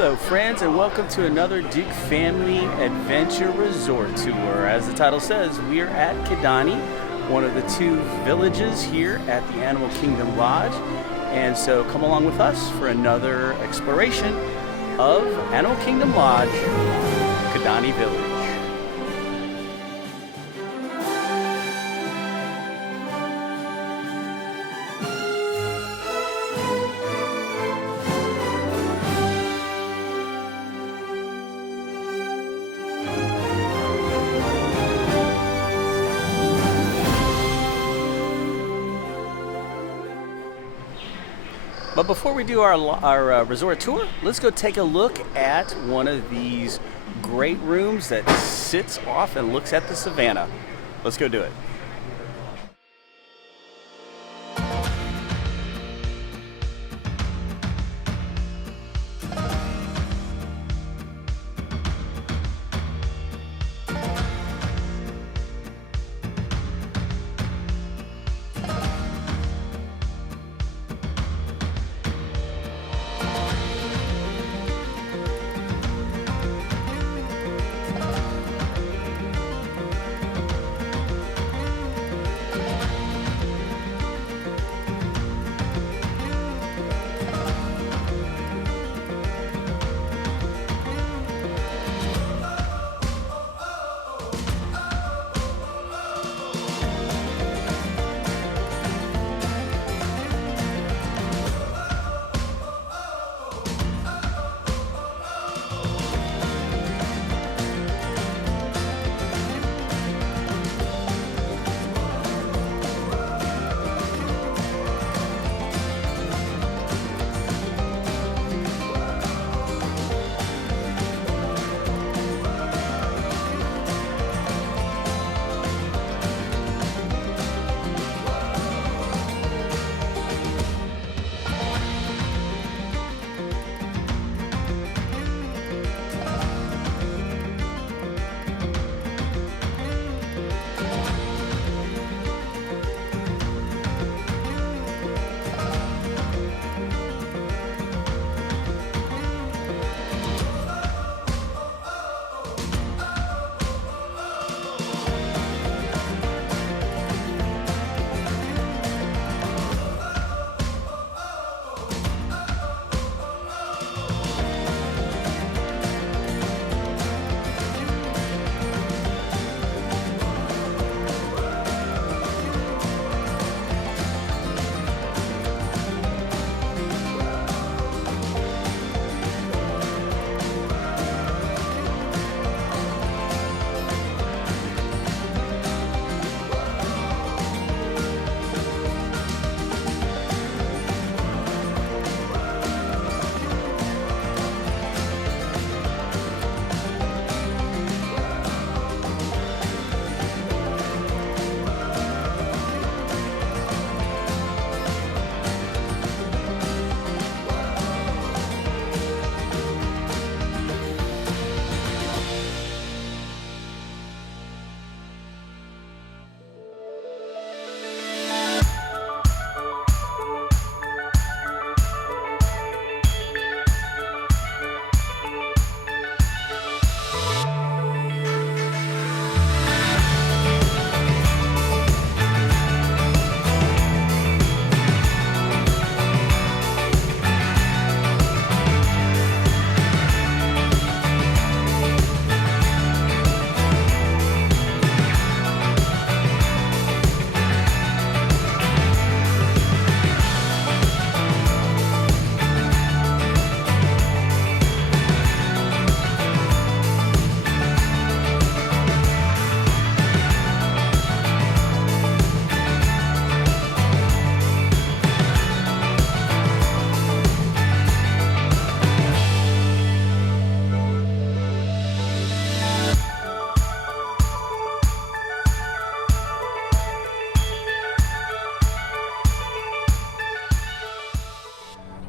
Hello friends, and welcome to another Duke Family Adventure Resort Tour. As the title says, we are at Kidani, one of the two villages here at the Animal Kingdom Lodge. And so come along with us for another exploration of Animal Kingdom Lodge, Kidani Village. But before we do our resort tour, let's go take a look at one of these great rooms that sits off and looks at the Savannah. Let's go do it.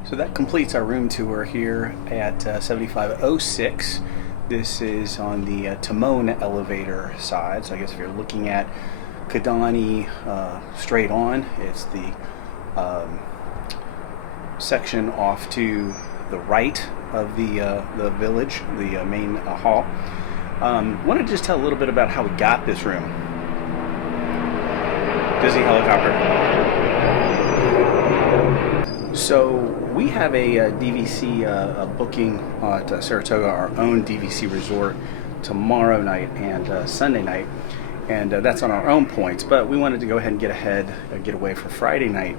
So that completes our room tour here at 7506. This is on the Timon elevator side. So I guess if you're looking at Kidani straight on, it's the section off to the right of the village, the main hall. Want to just tell a little bit about how we got this room. Disney helicopter. So we have a DVC booking at Saratoga, our own DVC resort, tomorrow night and Sunday night, and that's on our own points. But we wanted to go ahead and get away for Friday night,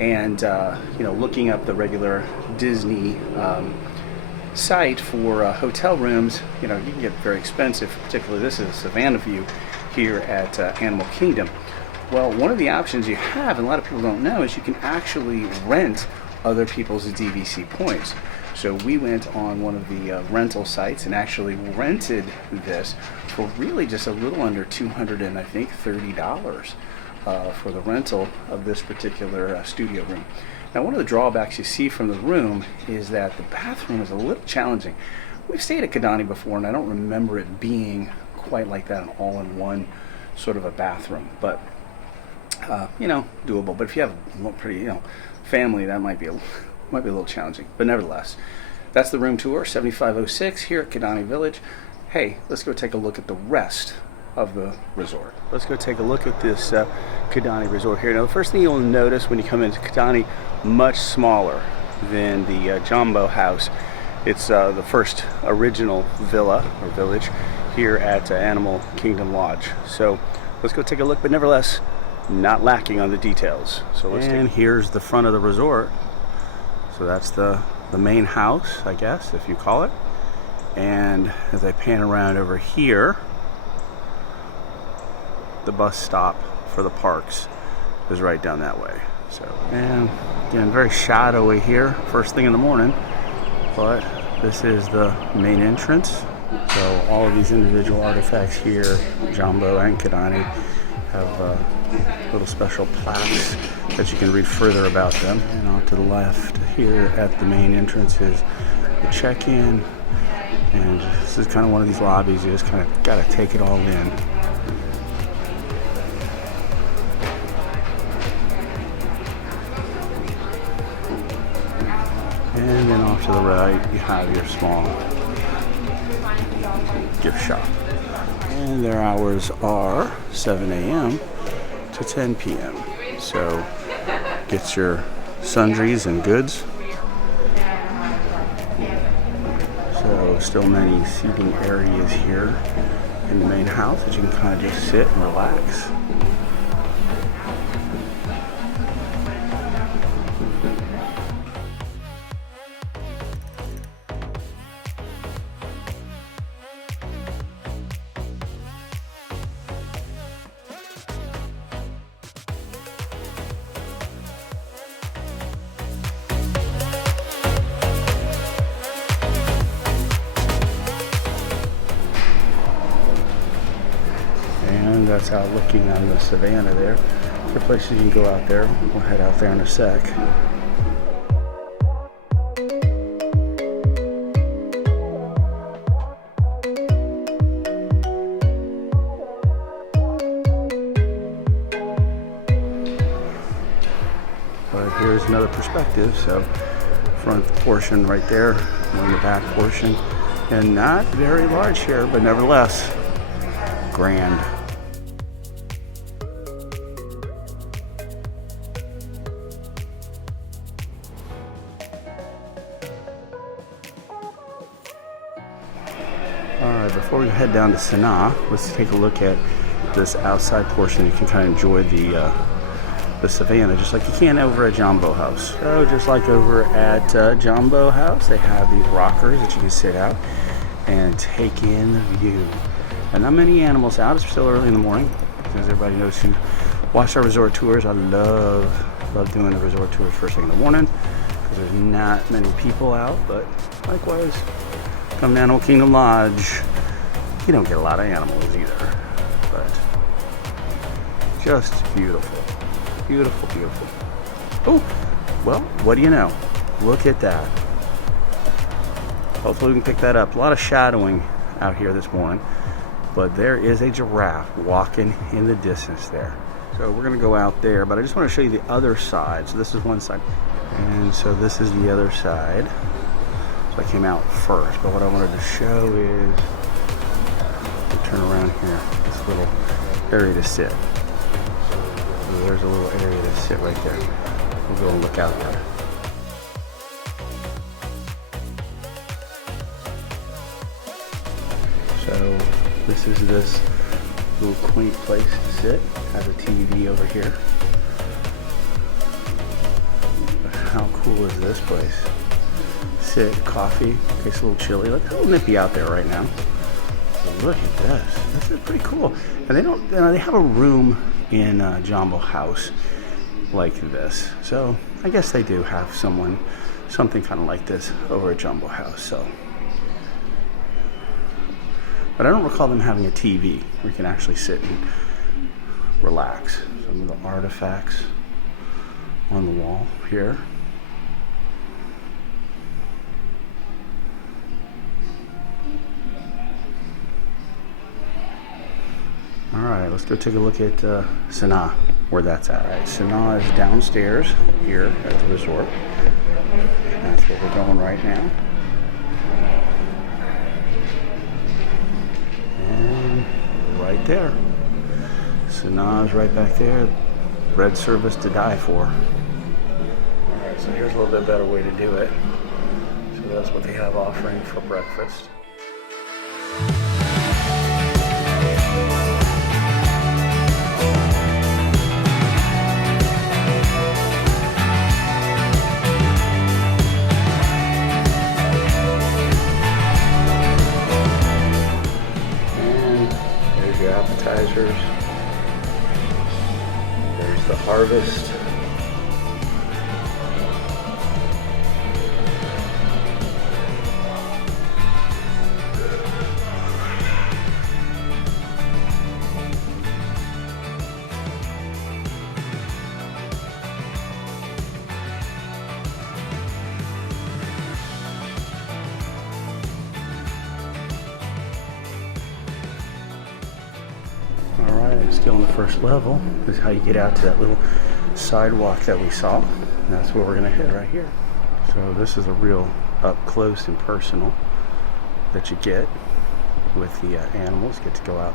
and looking up the regular Disney site for hotel rooms, you can get very expensive. Particularly, this is a Savannah view here at Animal Kingdom. Well, one of the options you have, and a lot of people don't know, is you can actually rent other people's DVC points. So we went on one of the rental sites and actually rented this for really just a little under $230 for the rental of this particular studio room. Now, one of the drawbacks you see from the room is that the bathroom is a little challenging. We've stayed at Kidani before, and I don't remember it being quite like that, an all-in-one sort of a bathroom. But doable. But if you have a pretty, family, that might be a little challenging. But nevertheless, that's the room tour, 7506 here at Kidani Village. Hey, let's go take a look at the rest of the resort. Let's go take a look at this Kidani resort here. Now, the first thing you'll notice when you come into Kidani, much smaller than the Jumbo house. It's the first original villa or village here at Animal Kingdom Lodge. So let's go take a look. But nevertheless, not lacking on the details. So here's the front of the resort. So that's the main house, I guess, if you call it. And as I pan around over here, the bus stop for the parks is right down that way. So, and again, very shadowy here, first thing in the morning. But this is the main entrance. So all of these individual artifacts here, Jumbo and Kidani, have little special plaques that you can read further about them. And off to the left here at the main entrance is the check-in. And this is kind of one of these lobbies, you just kind of got to take it all in. And then off to the right, you have your small gift shop. And their hours are 7 a.m. to 10 p.m. So get your sundries and goods. So still many seating areas here in the main house that you can kind of just sit and relax. That's out looking on the Savannah there. There are places you can go out there. We'll head out there in a sec. But here's another perspective. So front portion right there, and the back portion. And not very large here, but nevertheless, grand. Alright, before we head down to Sanaa, let's take a look at this outside portion. You can kind of enjoy the Savannah just like you can over at Jumbo House. So just like over at Jumbo House, they have these rockers that you can sit out and take in the view. And not many animals out. It's still early in the morning. As everybody knows who watch our resort tours, I love doing the resort tours first thing in the morning because there's not many people out. But likewise, come to Animal Kingdom Lodge, you don't get a lot of animals either, but just beautiful, beautiful, beautiful. Oh, well, what do you know? Look at that. Hopefully we can pick that up. A lot of shadowing out here this morning, but there is a giraffe walking in the distance there. So we're gonna go out there, but I just want to show you the other side. So this is one side, and so this is the other side. So I came out first, but what I wanted to show is, turn around here, this little area to sit. So there's a little area to sit right there. We'll go and look out there. So this is this little quaint place to sit. Has a TV over here. But how cool is this place? Sit, coffee. It's a little chilly. Look, it's a little nippy out there right now. But look at this. This is pretty cool. And they don't. They have a room in Jumbo House like this. So I guess they do have something kind of like this over at Jumbo House. So. But I don't recall them having a TV where you can actually sit and relax. Some of the artifacts on the wall here. All right, let's go take a look at Sanaa, where that's at. All right, Sanaa is downstairs here at the resort. That's where we're going right now. Right there. Sanaa's right back there. Bread service to die for. Alright, so here's a little bit better way to do it. So that's what they have offering for breakfast. Appetizers. There's the harvest. Still on the first level. This is how you get out to that little sidewalk that we saw. And that's where we're going to head right here. So this is a real up close and personal that you get with the animals. Get to go out,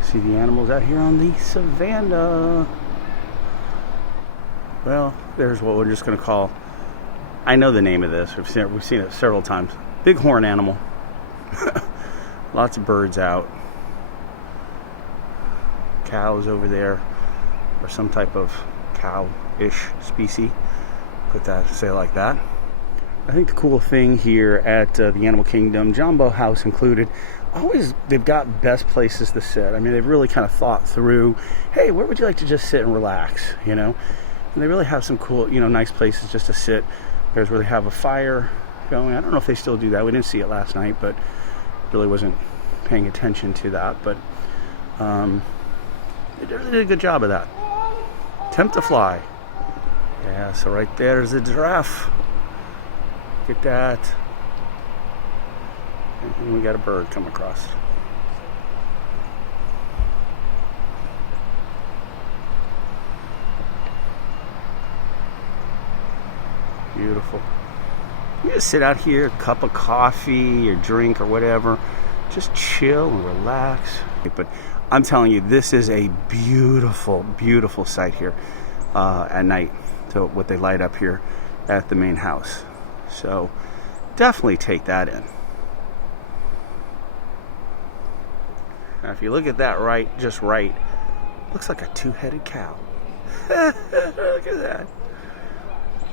see the animals out here on the Savannah. Well, there's what we're just going to call, I know the name of this. We've seen it several times. Bighorn animal. Lots of birds out. Cows over there, or some type of cow-ish species. Say it like that. I think the cool thing here at the Animal Kingdom, Jumbo House included, they've got best places to sit. I mean, they've really kind of thought through, hey, where would you like to just sit and relax, you know? And they really have some cool, nice places just to sit. There's where they have a fire going. I don't know if they still do that. We didn't see it last night, but really wasn't paying attention to that. But they really did a good job of that. Attempt to fly. Yeah, so right there's a giraffe. Look at that. And we got a bird come across. Beautiful. You just sit out here, a cup of coffee or drink or whatever. Just chill and relax. But I'm telling you, this is a beautiful, beautiful sight here at night. So what they light up here at the main house. So definitely take that in. Now if you look at that just right, looks like a two-headed cow. Look at that.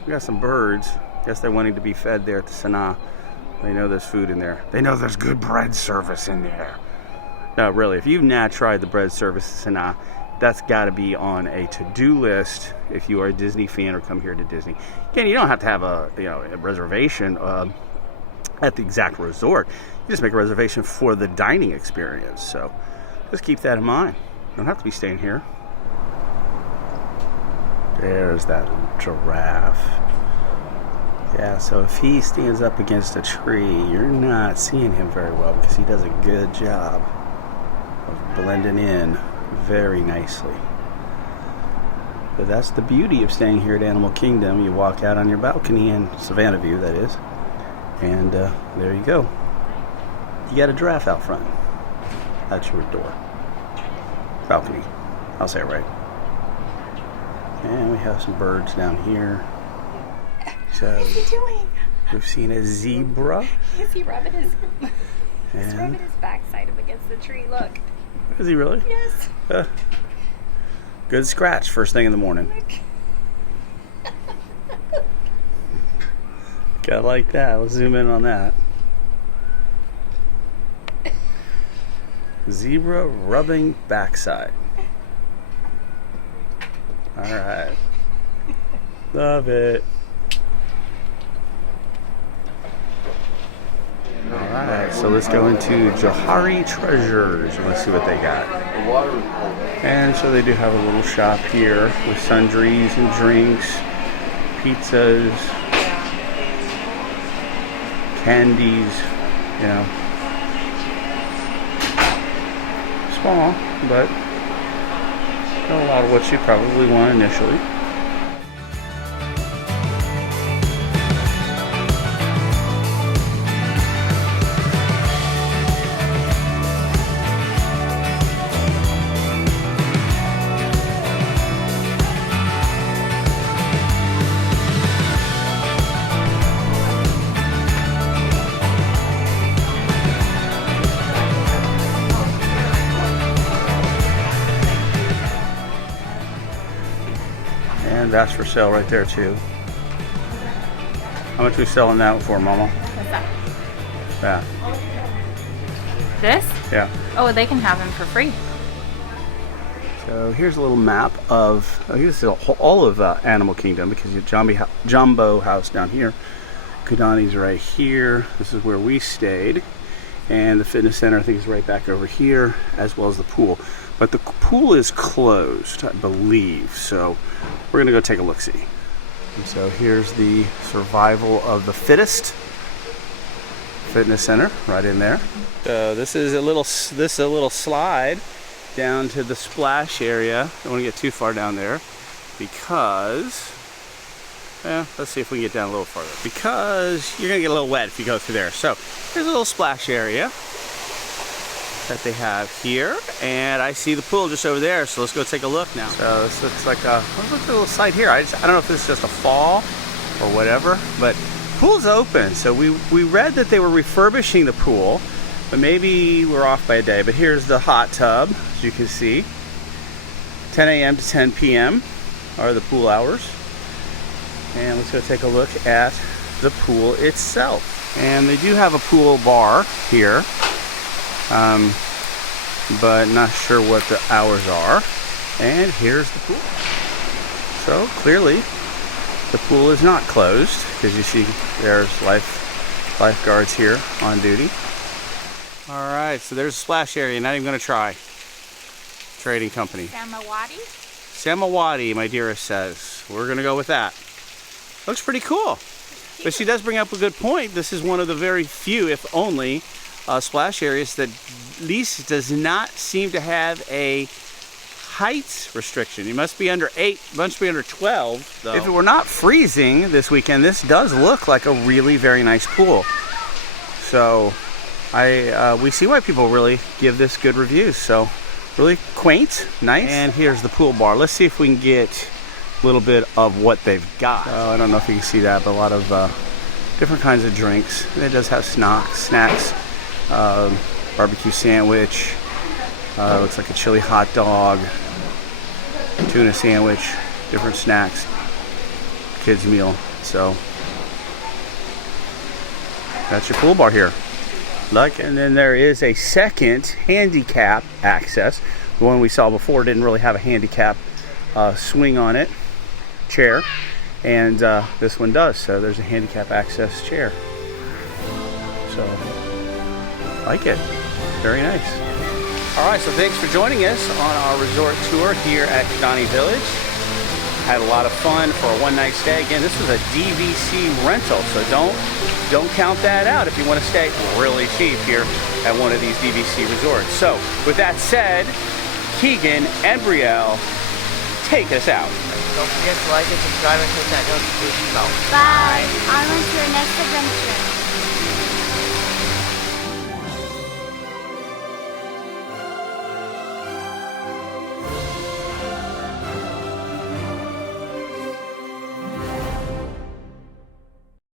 We got some birds. Guess they're wanting to be fed there at the Sanaa. They know there's food in there. They know there's good bread service in there. No, really, if you've not tried the bread service at Sanaa, that's got to be on a to-do list if you are a Disney fan or come here to Disney. Again, you don't have to have a reservation at the exact resort. You just make a reservation for the dining experience. So just keep that in mind. You don't have to be staying here. There's that giraffe. Yeah, so if he stands up against a tree, you're not seeing him very well because he does a good job of blending in very nicely. But that's the beauty of staying here at Animal Kingdom. You walk out on your balcony in Savannah View, that is, And there you go. You got a giraffe out front. That's your door. Balcony. I'll say it right. And we have some birds down here. So, what is he doing? We've seen a zebra. Is he rubbing his backside up against the tree? Look. Is he really? Yes. Good scratch first thing in the morning. Got like that. Let's zoom in on that. Zebra rubbing backside. All right. Love it. Alright, so let's go into Johari Treasures and let's see what they got. And so they do have a little shop here with sundries and drinks, pizzas, candies, you know. Small, but got a lot of what you probably want initially. And that's for sale right there too. How much are we selling that for, Mama? What's that? That. This? Yeah. Oh, they can have them for free. So here's a little map of, here's all of Animal Kingdom, because you have Jumbo House down here. Kidani's right here. This is where we stayed. And the fitness center, I think, is right back over here, as well as the pool. But the pool is closed, I believe. So we're gonna go take a look-see. And so here's the Survival of the Fittest fitness center right in there. So this is a little slide down to the splash area. Don't want to get too far down there because, let's see if we can get down a little farther. Because you're gonna get a little wet if you go through there. So here's a little splash area that they have here, and I see the pool just over there, so let's go take a look now. So this looks like a little site here. I don't know if this is just a fall or whatever, but pool's open. So we read that they were refurbishing the pool, but maybe we're off by a day. But here's the hot tub, as you can see. 10 a.m. to 10 p.m. are the pool hours. And let's go take a look at the pool itself. And they do have a pool bar here. But not sure what the hours are. And here's the pool. So clearly the pool is not closed, because you see there's lifeguards here on duty. All right, so there's a splash area. Not even going to try. Trading company. Samawati, my dearest says. We're going to go with that. Looks pretty cool. But she does bring up a good point. This is one of the very few, if only, splash areas that at least does not seem to have a height restriction. You must be under 8, must be under 12 though. If it were not freezing this weekend, this does look like a really very nice pool. So we see why people really give this good reviews. So really quaint, nice. And here's the pool bar. Let's see if we can get a little bit of what they've got. I don't know if you can see that, but a lot of different kinds of drinks. It does have snacks. Barbecue sandwich, looks like a chili hot dog, tuna sandwich, different snacks, kids meal. So that's your pool bar here. And then there is a second handicap access. The one we saw before didn't really have a handicap swing on it, chair, and this one does. So there's a handicap access chair. So like it. Very nice. All right, so thanks for joining us on our resort tour here at Kidani Village. Had a lot of fun for a one-night stay. Again, this was a DVC rental, so don't count that out if you want to stay really cheap here at one of these DVC resorts. So with that said, Keegan and Brielle, take us out. Don't forget to like and subscribe and hit that notification bell. Bye. On to your next adventure.